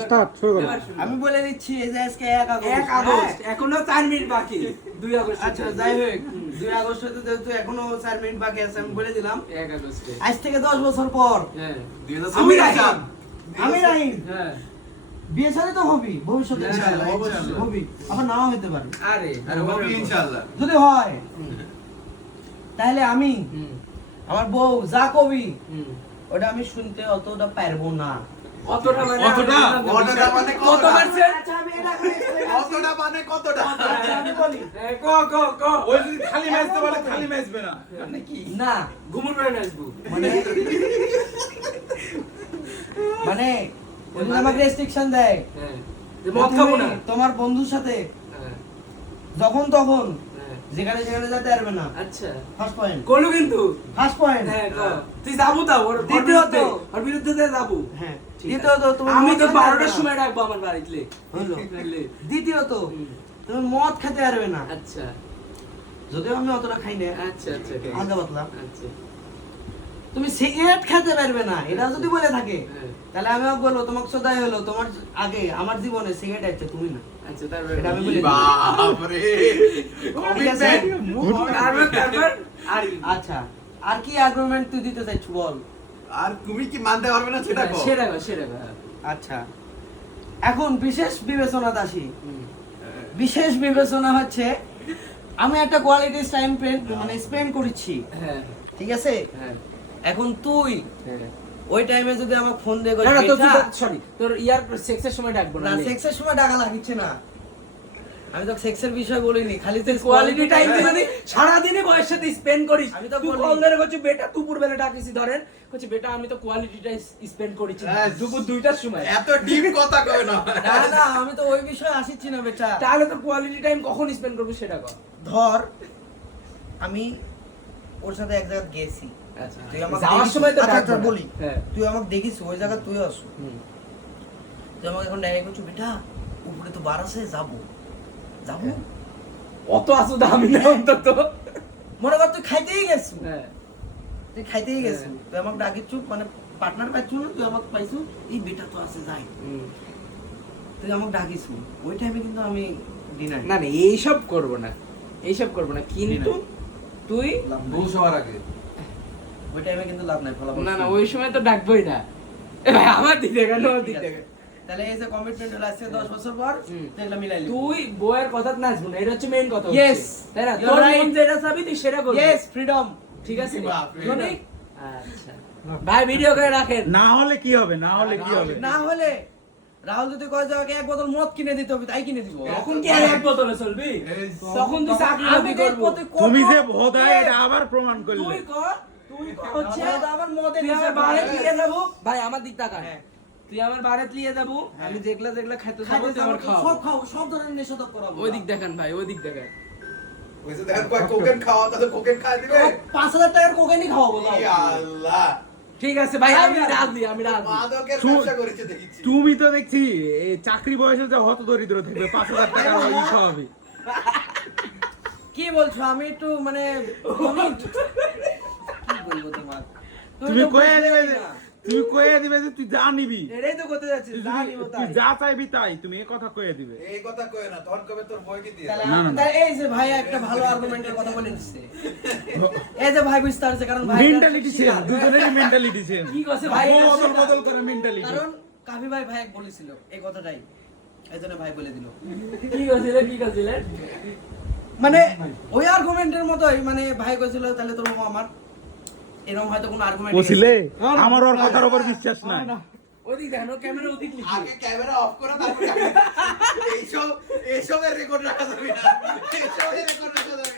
Start শুরু করো। আমি বলে দিচ্ছি এই যে আজকে 1 1 আগস্ট এখনো 4 মিনিট বাকি 2 আগস্ট আচ্ছা যাই হোক 2 আগস্ট তো যেহেতু এখনো 4 মিনিট বাকি আছে আমি বলে দিলাম 1 আগস্টে আজ থেকে 10 বছর পর হ্যাঁ 2026 আমি রাহিম আমি রাহিম হ্যাঁ বিয়ে শাদী তো হবি ভবিষ্যতে হ্যাঁ, ইনশাআল্লাহ অবশ্যই। হবি আবার নাও হতে পারে আরে হবে ইনশাআল্লাহ। যদি হয় তাহলে আমি হুম আমার বউ যা কবি হুম ওটা আমি শুনতে অতটা পারবো না কতটা মানে কতটা মানে কত কতটা? পার্সেন্ট আচ্ছা আমি এটা করে কতটা মানে কতটা? আচ্ছা, আমি বলি ক ক ক ওই যদি খালি ম্যাচতে বলে খালি ম্যাচবে না। মানে কি না ঘুমুর করে নাচবো মানে মানে ও যদি আমাকে রেস্ট্রিকশন দেয় হ্যাঁ যে মদ খাবো না তোমার বন্ধুর সাথে হ্যাঁ যখন তখন হ্যাঁ যেখানে সেখানে যেতে পারবে না আচ্ছা ফার্স্ট পয়েন্ট কোলো কিন্তু ফার্স্ট পয়েন্ট হ্যাঁ ক তুই যাবো তা ওর দ্বিতীয়ত। ওর বিরুদ্ধে দিয়ে যাবো হ্যাঁ ঠিক দ্বিতীয়ত আছে। তুমি আমি মদ তো খেতে পারবে 12টার না। সময় রাখবো আমার বাড়িতে হলো। বুঝলে দ্বিতীয়ত হুম। তুমি মদ খেতে পারবে না আচ্ছা যদিও আমি অতটা খাই না আচ্ছা আচ্ছা ঠিক আছে। হালকা পাতলা আচ্ছা তুমি সিগারেট খেতে পারবে না এটা যদি বলে থাকে হ্যাঁ। তাহলে আমি বলবো তোমাকে সদাই হলো তোমার আগে আমার জীবনে সিগারেট আছে তুমি না আচ্ছা তারপরে এটা আমি বলে দিই। বাপরে ঠিক আছে? তারপর আর আচ্ছা আর কি আর্গুমেন্ট তুই দিতে চাইছ বল আর তুমি কি মানতে পারবে না সেটা কও। সেটা আচ্ছা এখন বিশেষ বিবেচনা আসি হুম বিশেষ বিবেচনা হচ্ছে আমি একটা কোয়ালিটি টাইম মানে স্পেন্ড করেছি হ্যাঁ ঠিক আছে হ্যাঁ এখন তুই হ্যাঁ ওই টাইমে যদি আমার ফোন দিয়ে না না তোর সরি তোর ইয়ার সেক্সের সময় ডাকবো না না সেক্সের সময় টাকা লাগিচ্ছে না আমি তো সেক্সের বিষয় বলিনি খালি তুই কোয়ালিটি টাইম তুই যদি সারা দিনে বয়সের সাথে স্পেন্ড করিস আমি তো তুই বলি। কল ধরে করছিস বেটা দুপুর বেলা ডাকিছি ধরেন করছিস বেটা আমি তো কোয়ালিটি টাইম স্পেন্ড করেছি হ্যাঁ। দুপুর 2টার সময় এত ডিপ কথা কই না। না না আমি তো ওই বিষয়ে আসিচ্ছি না বেটা তাহলে তো কোয়ালিটি টাইম কখন স্পেন্ড করবো সেটা কর ধর আমি ওর সাথে এক জায়গায় গেছি আচ্ছা তুই আমাকে যাওয়ার দেখিস- সময় তো আচ্ছা, ডাকবো আচ্ছা, না। বলি হ্যাঁ তুই আমাকে দেখিস ওই জায়গা তুই আসু হুম। তুই আমাকে এখন ডাইরেক্ট করছো বেটা উপরে তো বার আছে যাবো যাবো অত আসো দামি না অন্তত মনে কর তুই খাইতেই গেছু হ্যাঁ তুই খাইতেই গেছু তুই আমাকে ডাকিছু মানে পার্টনার পাইছু না তুই আমাকে পাইছু এই বেটা তো আছে যাই হুম। তুই আমাকে ডাকিছু ওই টাইমে কিন্তু আমি ডিনার না না এইসব করবো না এইসব করবো না কিন্তু তুই বউ সবার আগে। ওই টাইমে কিন্তু লাভ নাই ফলাফল না না ওই সময় তো ডাকবোই না এ ভাই আমার দিক থেকে কেন ওর দিক থেকে তাহলে এই যে কমিটমেন্ট হলো আজকে 10 বছর পর হুম। তুই এগুলা মিলাই লিবি তুই বইয়ের কথা নাচবো না এটা হচ্ছে মেইন কথা Yes. তাই না You're তোর right. মন যেটা চাবি তুই সেটা করবি ইয়েস ফ্রিডম ঠিক আছে বাপ রে। শুনি আচ্ছা ভাই ভিডিও করে রাখেন না হলে কি হবে? না হলে কি হবে? না হলে রাহুল যদি কয় যে ওকে এক বোতল মদ কিনে দিতে হবে তাই কিনে দিব তখন কি আর এক বোতলে চলবি তখন তুই চাকরি আমি করবি করবো প্রতি কত- তুমি যে ভোদা এটা আবার প্রমাণ করলে। তুই কর হচ্ছে আমার মদের তুই আমার বাড়ি নিয়ে যাবো ভাই আমার দিক তাকা হ্যাঁ। তুই আমার বাড়ি নিয়ে যাবো আমি যেগুলা যেগুলা খাইতে যাবো তুই আমার খাওয়াবো সব খাও সব ধরনের নেশা তো করাবো ওই দিক দেখান ভাই ওই দিক দেখান ওই যে দেখেন কয় কোকেন খাওয়া তাহলে কোকেন খাই দিবে। 5000 টাকার কোকাইনই খাওয়াবো দাও। ই আল্লাহ। ঠিক আছে ভাই আমি রাজি আমি রাজি মাদকের শু- ব্যবসা করেছে দেখেছি। তুমি তো দেখছি এই চাকরি বয়সে যে হত দরিদ্র থাকবে 5000 টাকা ওই খাওয়াবি। কি বলছো আমি একটু মানে কি বলবো তোমার তুমি তো কয়ে বুঝলেই দিবে যে না। তুমি কয়ে দিবে যে তুই যা নিবি। এটাই তো করতে যাচ্ছিস তুই যা যদি- নিবো তুই তাই যা চাইবি তাই তুমি এই কথা কয়ে দিবে। এই কথা কই না তখন কবে তোর বইকে দিয়ে তাহলে দে। না, না, না। তাহলে এই যে ভাই একটা ভালো আর্গুমেন্টের কথা বলে দিচ্ছে এই যে ভাই বুঝতে পারছে কারণ ভাই মেন্টালিটি সেম, দুজনেরই মেন্টালিটি সেম। কি করছে ভাই ভাই বদল বদল করে মেন্টালিটি। কারণ কাফি ভাই ভাই বলেছিল এই কথাটাই এইজন্য ভাই বলে দিল কি করছিলে মানে ওই আর্গুমেন্টের মতোই মানে ভাই কইছিল তাহলে তোর বাবা আমার এরকম হয়তো কোনো আর্গুমেন্ট বুঝলে আমার ওর কথার উপর বিশ্বাস নাই। ওই দিক দেখো ক্যামেরা ওদিক লিখি আগে ক্যামেরা অফ করো তারপরে এইসবের রেকর্ড রাখা যাবে না। এইসবের রেকর্ড রাখা যাবে